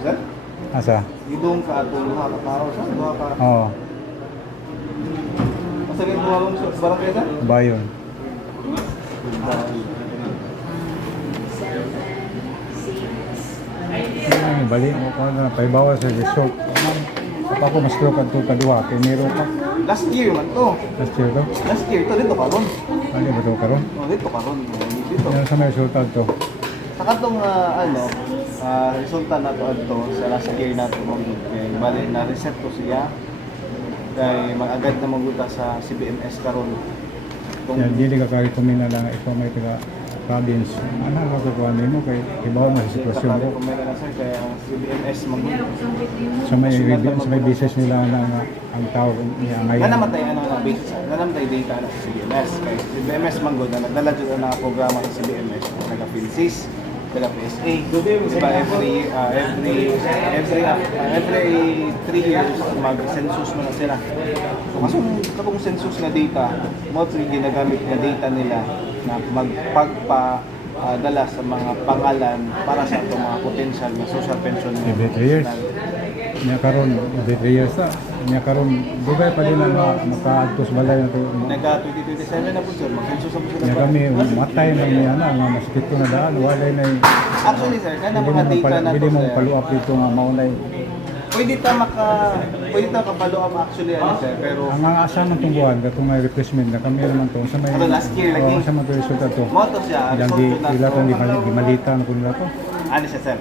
Sir? Asa? Idong ka ato duha ka tao sa duha ka. Oo, Asa gyud duha sa barangay sa? bayon. Ay, balik mo ko na paibawa sa resort. Pa ko mas lo kadto kaduha kay meron pa. Last year man to. Last year to. Last year to dito karon. Ano ba to karon? Oh, dito karon. Dito. Yan sa may resulta to. Sa katong resulta na to adto sa last year na to kay bali na reset to siya. Kay mag-agad na maguta sa CBMS karon. Yan dili ka kay kumina lang ikaw may taga province. Ano ba ko kuan nimo kay ibaw na sa sitwasyon ko. Kung meron na sir kaya ang CBMS maguta. Sa may business nila na ang tao niya ngayon. Nanamatay na basis. Nanamatay data na sa CBMS. Kay CBMS manggod na nagdala jud na programa sa CBMS taga PhilSys, taga PSA. Diba every 3 years mag-census mo na sila. So katong census na data, mo ginagamit nga data nila na magpagpadala sa mga pangalan para sa itong mga potential na social pension Every 3 years. Niya karon every 3 years ta. Niya karon dugay pa din na makaadtos balay na to. Nagka 2027 na po sir, mag-census na po sila. Niya kami matay na niya na nga masikit ko na daan walay na Actually sir, kana mga data na pwede to mo sir. follow up dito nga maunay. Pwede ta kapalo up actually sir, pero Ang asa man tong buwan katong may replacement na kami naman to sa may Ano, last year lagi? Sa mga resulta to. mo to siya, Yang result na ila to. tong di malita na kun nila to. Ano siya sir?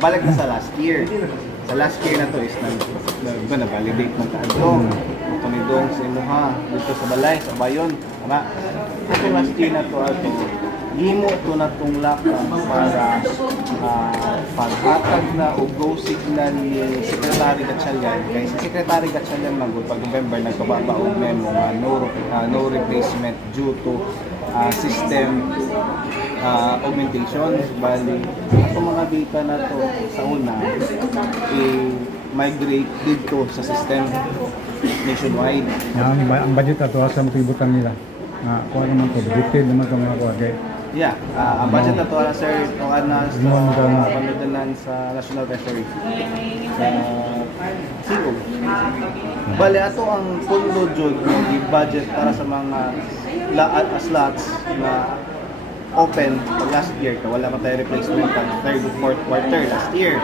Balik na sa last year. Sa last year na to is na-validate man taadto. Tunidong sa imuha dito sa balay, sa bayon. Tama? Ito last year na to ato. Gimo to na tong lakang para paghatag na o go signal ni Secretary Gatchalian. Kaya si Secretary Gatchalian magod pag November nagkababa og memo nga no replacement due to system augmentation. Bali, itong mga data na to sa una, i-migrate dito sa system nationwide. Ang budget ato asa mo ibutan nila. Nga kuha naman to budgeted naman to mga kuha kay Yeah, ang budget na to sir, ito na sa panudanan sa National Treasury. Sa CO. Bali, ato ang pondo jud i-budget para sa mga slots na open last year ka wala pa tayo replacement pag third fourth quarter last year.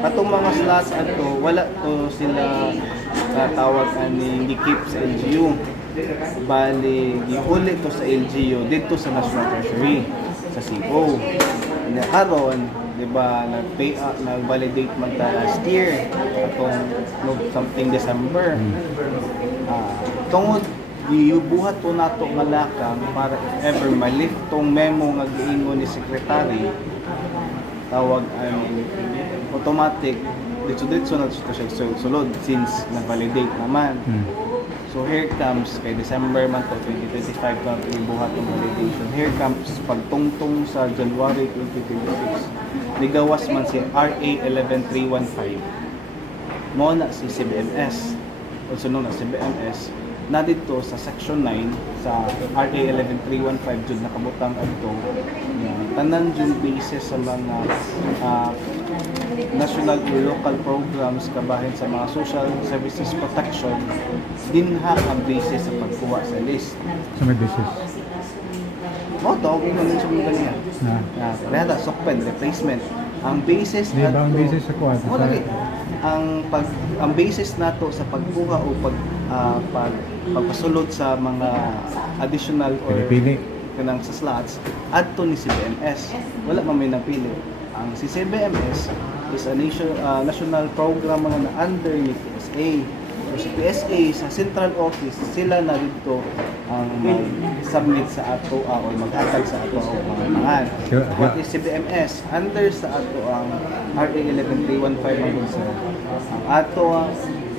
Atong mga slots ato wala to sila tawag ani gi-keep sa LGU. Bali gihuli to sa LGU dito sa National Treasury sa CFO. Nya karon di ba nag-validate man ta last year atong something December. Tungod gibuhat to nato nga lakang para if ever malift tong memo nga giingon ni secretary tawag ani automatic dito na siya sulod since na-validate naman. So here comes kay December man to 2025 to gibuhat tong validation. Here comes pagtungtong sa January 2026 nigawas man si RA 11315 mo na si CBMS also known as CBMS na dito sa Section 9 sa RA 11315 jud nakabutang adto tanan jud basis sa mga national or local programs kabahin sa mga social services protection dinha ang basis sa pagkuha sa list. sa may business. Mo to kung ano sa mga ganyan. Na Rela sokpen replacement. Ang basis di ba ang business sa kuha mo lagi ang basis nato sa pagkuha o pagpasulod sa mga additional or pinipili. kanang sa slots adto ni CBMS. Wala man may napili. Ang si CBMS is a national program na under ni PSA. So si PSA sa central office sila na dito ang submit sa ato o maghatag sa ato ang mga what is CBMS under sa ato ang RA 11315 mga sir.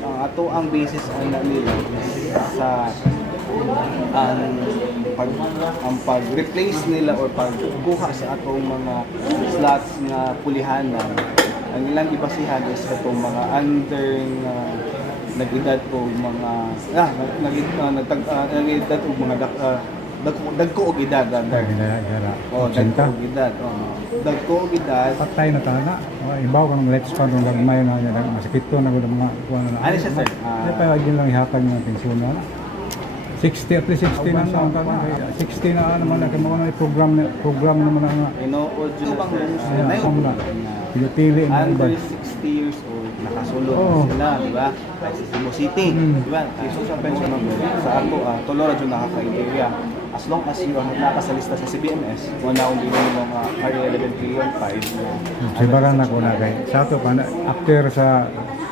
Ang ato ang basis ana nila sa ang pag-replace nila or pagkuha sa atong mga slots na pulihanan ang ilang ibasihan is atong mga under nag-edad o mga nag-edad o mga dagko og edad Kaya ginagara. oh dagko og edad dagko og edad Patay na tana. Ibaw ka ng let's pa nung gagmay na niya. Masakito na ko ng mga kuha na. Ano siya, sir? Hindi pa yun lang ihatag ng pensyon na. 60 at least 60 na naman ka. 60 na naman na kaya mga program naman na nga. inood jud bang Ayun, na. Pili na iba. under 60 years old nakasulod Oo. sila di ba ay sa Cebu City di ba kay social pension number sa ato tulo ra jud nakaka-area as long as you are naka sa lista sa CBMS wala akong dili mo mga RA11.5 Sibaran na ko na kay. Sa ato pa na, after sa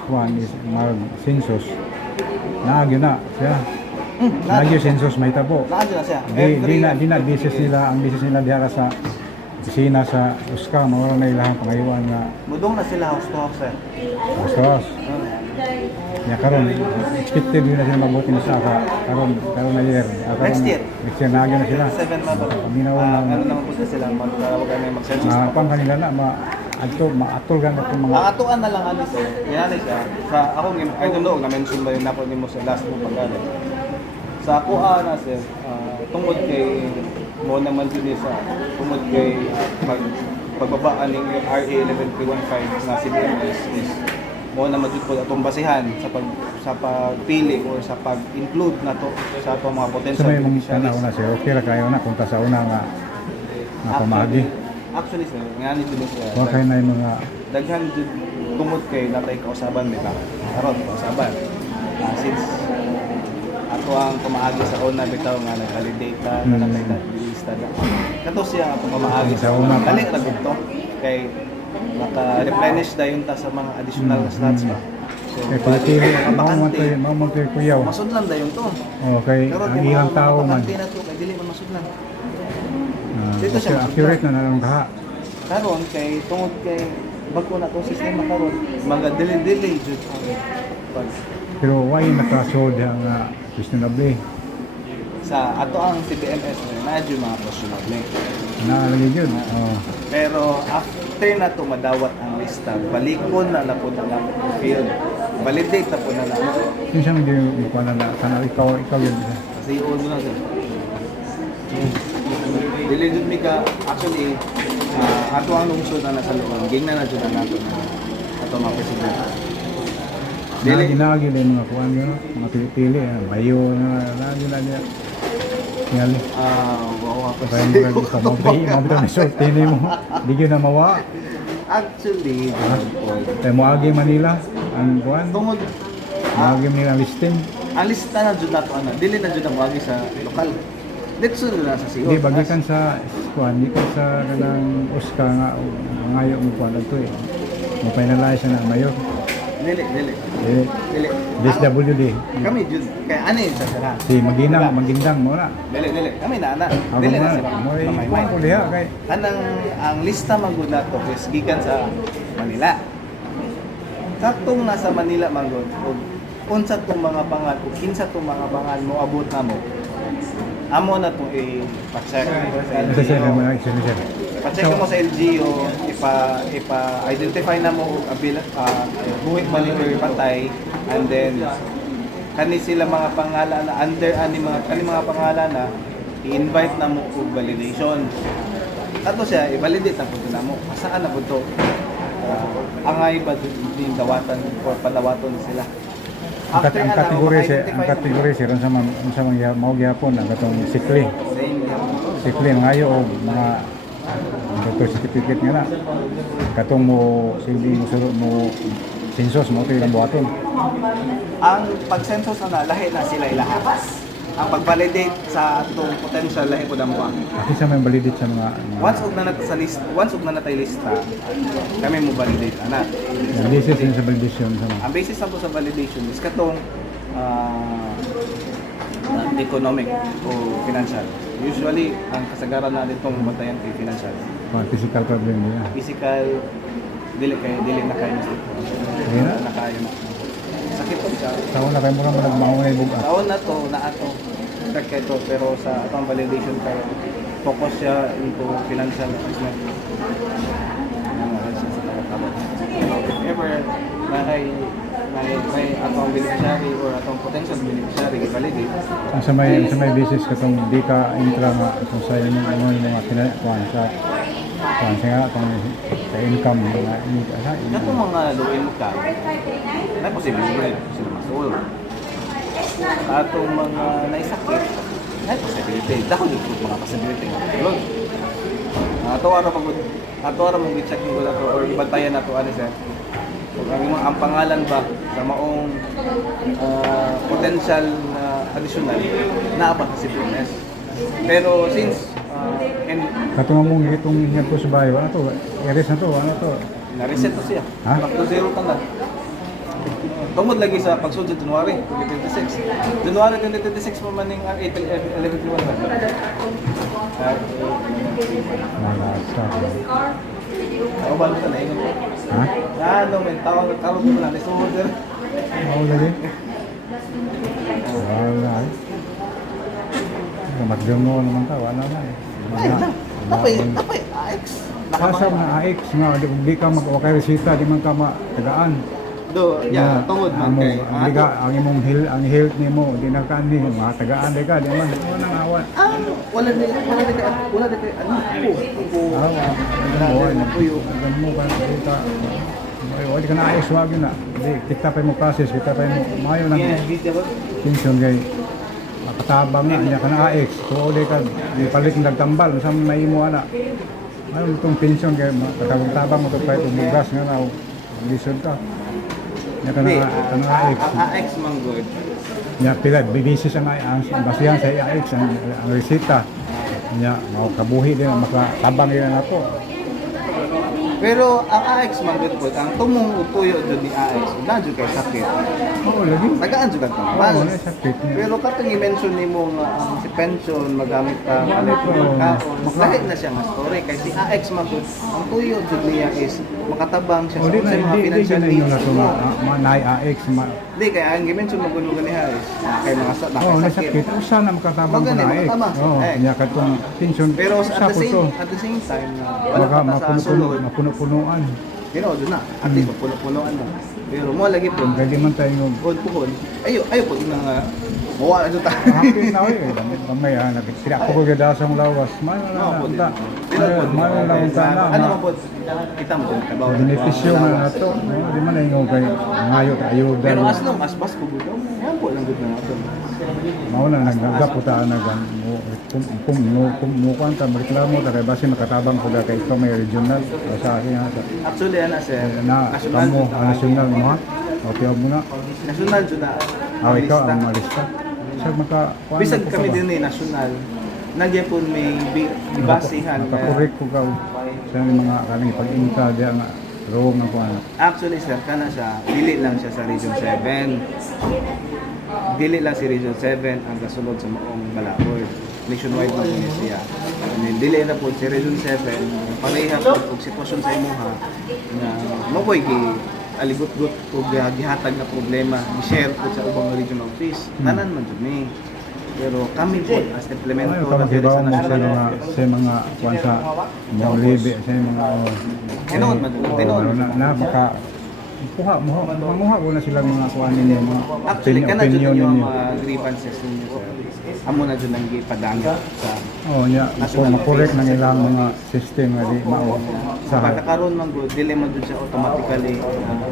one is mag-census, naagyo na siya. Naagyo census may tabo. Naadyo na siya Di na business nila, ang business nila diha sa opisina sa USCA, mawala na ilang pangayuan nga mudong na sila house to house sir bastos. Ya karon expected yun na sila mabuti na sa karon na year. Next year? Next year naagyo na sila. 7 na ba Paminawan ano na. naman po sila magtawag kami mag-census Pang kanila na maatol gan itong mga ang atuan na lang ano sir yan siya sa ako I don't know na-mention ba yun na po nimo sa last mo pag-aral sa ako na sir tungod kay mo naman din sa tungod kay pagbabaan ng RA 11315 na CBMS is mo naman jud po atong basihan sa pagpili or sa pag-include na to sa atong mga sa potential may mga beneficiaries. una siya okay ra kayo na punta sa una nga pamagi. Actually sir, nga ni din sir. Wa kay na yung mga Daghan jud tungod kay natay kausaban nila. Karon kausaban. Since ato ang pamaagi sa una bitaw nga nag-validate na natay lista na. Kato siya ang pamaagi sa una. Kali ra gud to kay maka-replenish dayon ta sa mga additional slots ba. So, kay pili bakante. mo kuyaw. Masudlan dayon to. Okay, Karon ang kay ilang mga tao man. bakante na to kay dili man masudlan. Dito siya masudlan. Accurate na lang kaha. Karon kay tungod kay bago na tong sistema karon mga delay jud ang pag Pero why nakasold ang questionable? sa ato ang CBMS na medyo mga questionable. Naalagay yun. Pero after na to madawat ang lista, balikon na po na lang field. Validate na po na lang. Yung siyang hindi mo pa na sana ikaw yun. Kasi old na sir. Dili jud mi ka actually ato ang lungsod na nasa loob. Ging na jud na nato ato mga presidente. Ginagin din mga kuwan yun. Mga pili-pili. Bayo na niya. Yali. Wow, Kaya mo ka gusto mo. Mabito na short. Tini mo. Di yun na mawa. actually, Kaya mo agi Manila. Ang kuwan. tungod Agi Manila listing. ang lista na jud nato ana, dili na jud ang wagi sa lokal. Dito na sa CEO. Di bagikan sa kuwan. Di ka sa kanang uska nga. Ngayo mo kuwan ito eh. Mo finalize na mayor. Dili. DSWD. Kami jud kay ano yun sa sara. Si Magindang mo na. Dili. Kami na ana. Ako Dili na na. sila. Mo Kamay kuwan ko diha kay. ang lista manggod nato is gikan sa Manila. Katong nasa Manila manggod ug unsa tong mga pangan ug kinsa tong mga pangan mo abot na mo. Amo na to i-check Ito siya na mga exhibition. Pa-check mo sa LGU, ipa-identify na mo buhit monitor patay, and then kani sila mga pangalan na under kani mga pangalan na i-invite na mo og validation. Ato siya i-validate na pud na mo. Saan na pud to? Angay ba din dawatan or padawaton sila? Ang kategory siya sa mga mao gyapon ang katong sikli. Sikli ngayo og mga doctor certificate nga na. Katong mo silbi mo suro mo census mo ilang buhaton. Ang pag-census na lahi na sila ilahas. Ang pag-validate sa atong potential lahi po na mo. Kasi sa may validate sa mga Once ug na natay lista, kami mo validate ana. basis din sa validation sa mga Ang basis nato sa validation is katong economic o financial. Usually, ang kasagaran na ditong batayan kay financial. physical problem nila. Physical, dili na kayo na Dili na? na kayo na. Sakit po siya. Taon na kayo mo na magmaunay bugat. Taon na to, na ato. Sakit to, pero sa atong validation kayo, focus siya into financial assessment. If ever may atong beneficiary or atong potential beneficiary i-validate. Ang sa may business katong di ka intra nga kung sa yung mga kuan sa itong sa income mga Na kung mga low income, may posibilidad sila masul. Atong mga naisakit, may posibilidad. Dahil yung mga posibilidad ng tulog. Ato ara mong i-check ko na to or ibantayan na to ani sir. Kung ang pangalan ba sa maong potential na additional na ba si fitness. Pero since and katong mong itong nga sa bahay ano to eres na to ano to na-reset to siya. Ha? Back to zero ka na. Tungod lagi sa pagsunod sa January 2026. January 2026 pa man yung April 11 ba? malasa Ako ba ito na ingon ko? ha Ano, may tawag ko na disorder. mau lagi wala magdemo naman ka wala na Tapay, AX. Kasam na AX nga di ka magwakay resita di man ka matagaan. Do, yeah, tungod man kay. Ang liga ang imong health nimo di na kanhi matagaan di ka di man wala nang awan. Wala din ano po. Puyo. Mo ka kita. Ay wala ka na AX wag na. Di kita pa mo process kita pa mo mayo nang pension kay katabang na niya ka na AX tuo di ka di palit ng tambal sa may imo ana. Ano itong pension kay katabang mo to pa itong bugas nga na lisod ka. Niya ka na AX. Ang AX man good. Niya pila bibisis ang basihan sa AX ang resita. Niya mao kabuhi din makatabang din na to. Pero ang AX man good po, ang tumong upuyo jud ni AX, na jud kay sakit. Oo lagi. Tagaan jud ka. Oo na sakit niya. Pero katong i-mention nimo nga ang si pension magamit pa kaon, lahi na siya nga story kay si AX man good, ang tuyo jud niya is makatabang siya O di sa na mga di financial na inyo na needs. to manay AX Di kaya ang i-mention mo kuno ganiha is kay mga Oo na sakit. Usa na makatabang ko Magani, na AX. makatabang. Oo niya katong pension. Pero usa at po to. the same time wala Baka pa sa sulod. mapuno-punuan. Pero doon na, at least mapuno-punuan na. Pero mo lagi po, Dali man tayo yung puhon. Ayo po na nga. Mawa na ta. happy na eh. Kamay nagtira ko gada sa lawas. May Oo po din. na. May lang ta na. Ano po? Kita mo din kabaw. Benepisyo na nato. Di man ingon kay ngayo ayuda. Pero as long as bas ko gud, yan po lang gud na nato. Mao na nagagaputa na gan mo kan ta reklamo ta kay base makatabang ko da kay ito may regional o sa akin ata. Actually ana sir, Na kamo national mo ha. Okay mo na. national jud na. Ikaw ang malista. Sa maka Bisag kami din national. Nagya po may basihan. Nakakorek ko ka sa mga kaning pag-inta diya nga room ng kuan. Actually sir, kana siya, dili lang siya sa Region 7. Dili lang si Region 7 ang kasulod sa maong Balaod. Nationwide na po siya. And then, dili na po si Region 7, pareha po og sitwasyon sa imuha na maboy aligot-gut o gihatag na problema, i-share po sa ubang regional office. Tanan man jud ni. Pero kami po as implemento Ano ka diri magibaw mo sa national mga kuan sa mga libe sa mga Tinood man, tinood. na maka manguha ko na sila mga kuan ninyo mga Actually, kana jud opinion yung ninyo. mga grievances ninyo sir. Amo na jud ang gipadanga sa Oh nya kung makorek ng ilang mga system nga di mao sa pagkakaroon man good, dili man jud siya automatically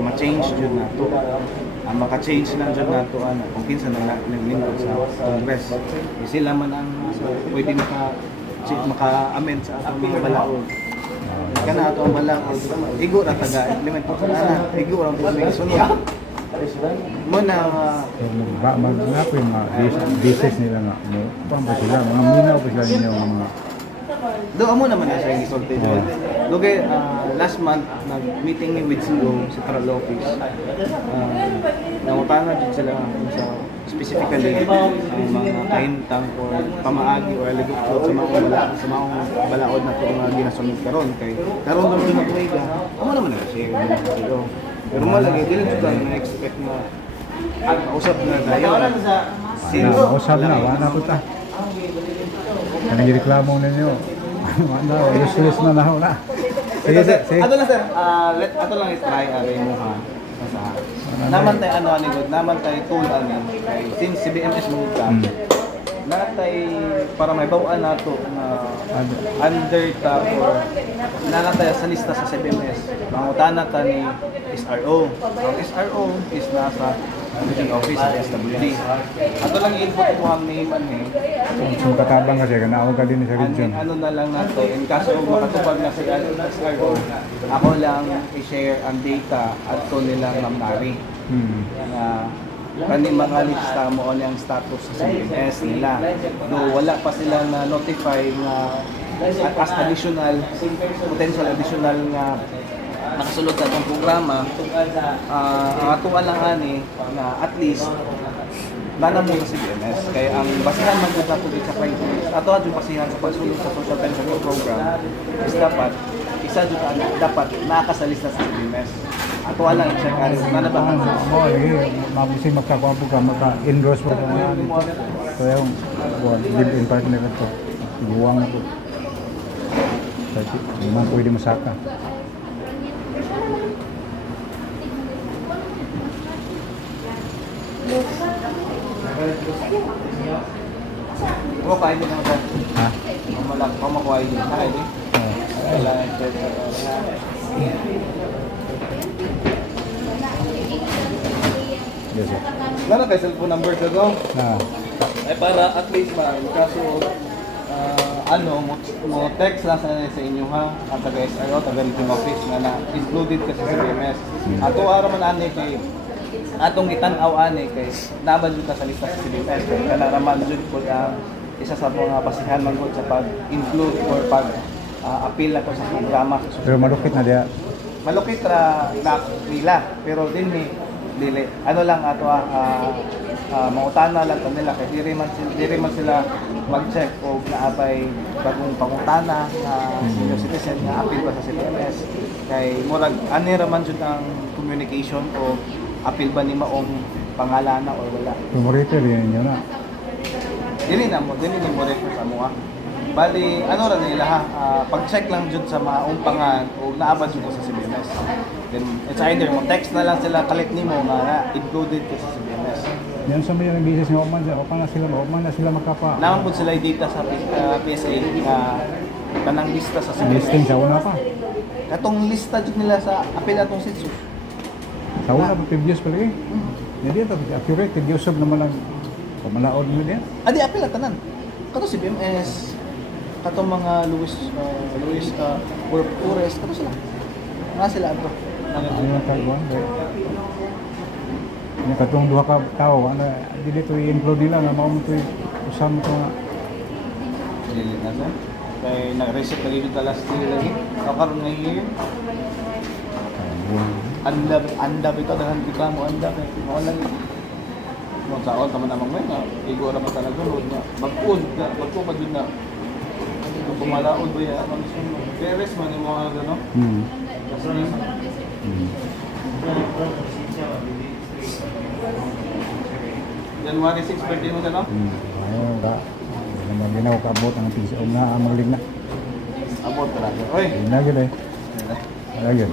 ma-change jud nato. Ang maka-change lang jud nato kung kinsa na naglingkod sa Congress. Sila man ang pwede maka-amend sa atong mga balaod. Kana ato ang balaod. Igo ra taga-implement po sa ana. Igo ra po may sunod. Mo na magnapo yung mga business nila nga mo pampa sila mga minaw pa sila ninyo mga do amo naman na siya gisulti doon. Lugay last month nag-meeting ni with CEO sa Central Office. Nangutana din sila sa specifically ang mga kahintang o pamaagi o aligot sa mga balaod na ito nga ginasunod karon kay karon daw yung magwayga. Amo naman na siya CEO. Pero mo lagi dili jud na expect na usap na dayon. usab na wala po ta kanang reklamo ninyo wala useless na na. Sige sige Ato lang sir, ato lang i-try aray mo ha. Basahan. Naman tayo ano ani good, naman tayo tool ani. Kay since CBMS mo ka. Natay para may bawaan nato na under ta or nanatay sa lista sa CBMS. Mangutana ta ni SRO. Ang SRO is nasa Region Office sa SWD. Ato lang i-input ko ang name ani. So katabang kasi kanao ka din sa region. Ano na lang nato in kaso makatubag na sa SRO, ako lang i-share ang data at to nilang mamnari na kani mga lista mo on yung status sa CMS nila. Do wala pa sila na notify na as additional potential additional nga nakasulod sa itong programa, ang ato lang ani na at least nana mo sa CMS. Kaya ang basihan man sa tubig sa criteria, ato ang basihan sa pagsulod sa social pension program is dapat isa jud dapat nakasalista sa CMS. Ato lang i-check ani nana ba Mo mabusin magkakuha po ka maka-endorse mo ka. So yung live-in partner ko. Buwang ko. Kasi hindi man pwede masaka. Mo kain din ako. Ha? Malak ko makuha din. Kain din. Wala Yes, sir. Lalo kay cellphone number sa ko. Na. Ay para at least man kaso mo text lang sa inyo ha ang taga SRO, taga Region Office na included kasi sa CMS. Ato ara man ani kay atong gitan-aw ani kay naban jud sa lista sa CMS kay kana raman jud ko ang isa sa mga basihan man gud sa pag-include or pag-appeal na ko sa programa. Pero malukit na diya. Malukit ra na nila pero din ni dili ano lang ato mangutana lang kanila kay diri man sila mag-check o naabay bagong pangutana senior citizen nga appeal ba sa CMS kay murag ani ra man jud ang communication o appeal ba ni maong pangalana or wala Tumorito rin yun na. dili ni mo refer sa mo bali ano ra nila ha pag-check lang jud sa mga umpangan o naabad jud sa CBMS then it's either mo text na lang sila kalit nimo nga included ka sa CBMS. Yan sa mga business nga uman na sila makapa. Naman po sila data sa PSA nga kanang lista sa Listing CBMS. sa una pa. Katong lista jud nila sa apil atong sitso. Sa una pa previous pa lagi. Hindi ito accurate, hindi usab naman ang pamalaod mo diyan. Adi apil tanan. Kato CBMS, katong mga Luis Pures, kato sila. Nga sila ato. Ano yung kagawin? Yung katong duha ka tao, dili to i-include nila nga mao mo to usam to nga. Dili na sa. Kay nag-reset lagi dito last year lagi. Karon nga year. Andap ito dahan kita mo andap eh. Mo lang. Mo saon tama namang may nga igo ra pa talaga nga. Bagkod pa jud na. Kung kumalaod ba ya, Peres man yung mga gano. January 6 birthday mo sa no? Ayun ka. Naman ginaw kaabot ang piso na amalig na. Abot talaga. Oy. Yun na gid eh. Ayun.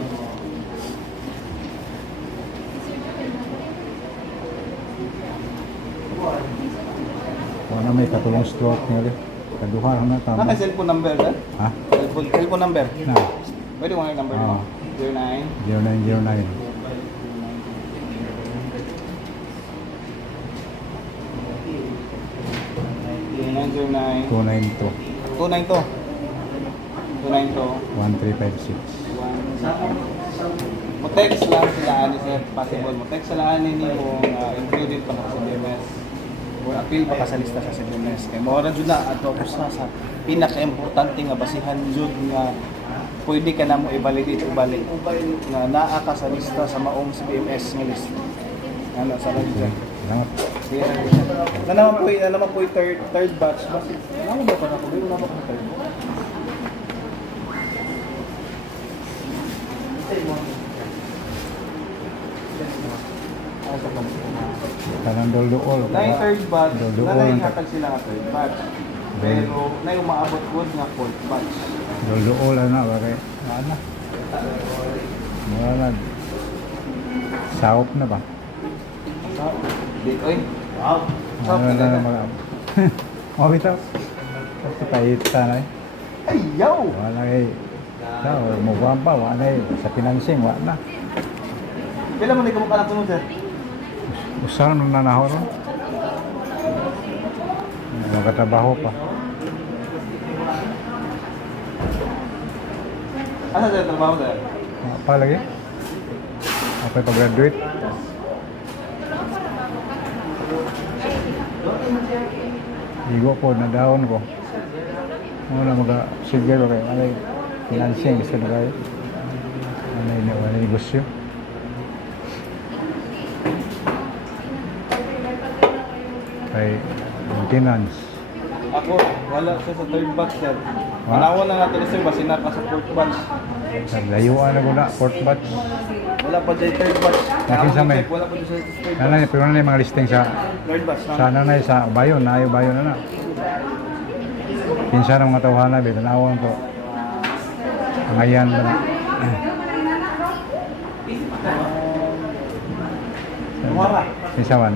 Wala may katulong stroke nga rin. Kaduha na tama. Naka cellphone number ka? Ha? Cellphone number. Na. Pwede mo yung number mo. 09 0909 0909 292 292 1356. Mo-text lang sila ani sir, possible. Mo-text sila ani ni mo included pa na sa CBMS. Or appeal pa ka sa lista sa CBMS. Kay mo ra jud na ato usa sa pinaka-importante nga basihan jud nga pwede ka na mo i-validate ubalik nga naa ka sa lista sa maong CBMS nga list. Ano sa lang dyan. Salamat. Na naman po yung third batch. Bakit? Ano ba pa na po? Meron na ba third batch? Kanang dol-dool. Na yung third batch, Dol-dool. nanaingatan sila nga third batch. Pero na yung umaabot po nga fourth batch. Dol-dool na ba kay? Ana. Wala. Saop na ba? Di, oy. Wow. Ano na mga... Oh, bitaw. Kasi paita na eh. Ay, yaw! Wala eh. Sao, mukhang pa, wala eh. Sa financing, wala na. Kailan mo na ikaw makalang sunod, sir? Usahan nung nanahon ron. Magkatrabaho pa. Asa sir, trabaho sir? Apa lagi? Apa pag-graduate? Igo po, nadaon ko. Wala mag-sige ko kayo. Alay, financing, gusto na kayo. Wala negosyo. Kay maintenance. Ako, wala siya sa third batch sir. Manawan na natin sir, basi na ka sa fourth batch. Layuan na ko na, fourth batch. Wala pa dyan third batch. Nakin sa may. Wala pa dyan sa third Ano batch. pero na yung mga listing sa Third batch na. sana na sa bayon, na bayon na na. Pinsa ng mga tawhana, bitanawan ko. Ngayon ba na? Lumara. Pinsa man.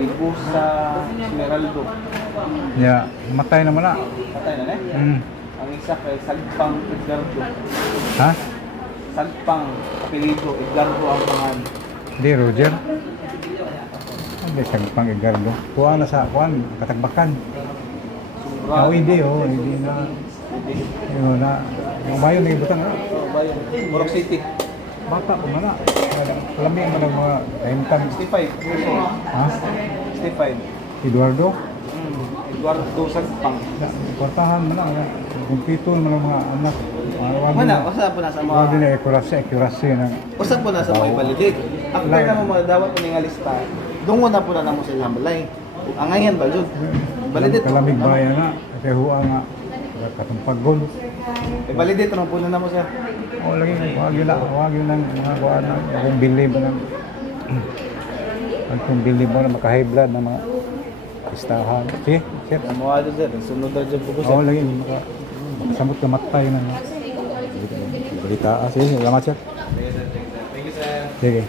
Ibu sa Esmeraldo. Ya, matay naman na. Patay na eh. Ang isa kay Sagpang Edgardo. Ha? Sagpang, apelido, Edgardo ang pangalan. Hindi, Roger. Hindi, sagpang Edgardo. Kuha na sa, kuhaan, katagbakan. Sura. Hindi na. Yun na. Yung bayon na ibutang na. So, bayan. Morok City. Bata po na na. Lamig mo ng mga time-time. 65. Puso. Ha? 65. Eduardo? Eduardo Sagpang. Kwartahan mo na. Kumpito mo ng mga anak. Mana, usa po na sa Mga din mga... accuracy ng... Usa po na sa mga validate. After na mo madawat po nga lista, dungo na po na mo sa ilang balay. Angayan ba, Jud? Validate. Kalamig bayan na. Kaya huwa nga. Katumpagol. Validate na po na mo, sir. O lagi, huwag yun ng mga kuhaan na. Kung believe mo ng... Kung believe mo na maka-high blood ng mga listahan. Sige, sir. Ang mga Jud, sir. Sunod na Jud po ko, sir. Oo, lagi. Makasamot na matay na. Balita. Sige, salamat, sir. Thank you, sir. Sige.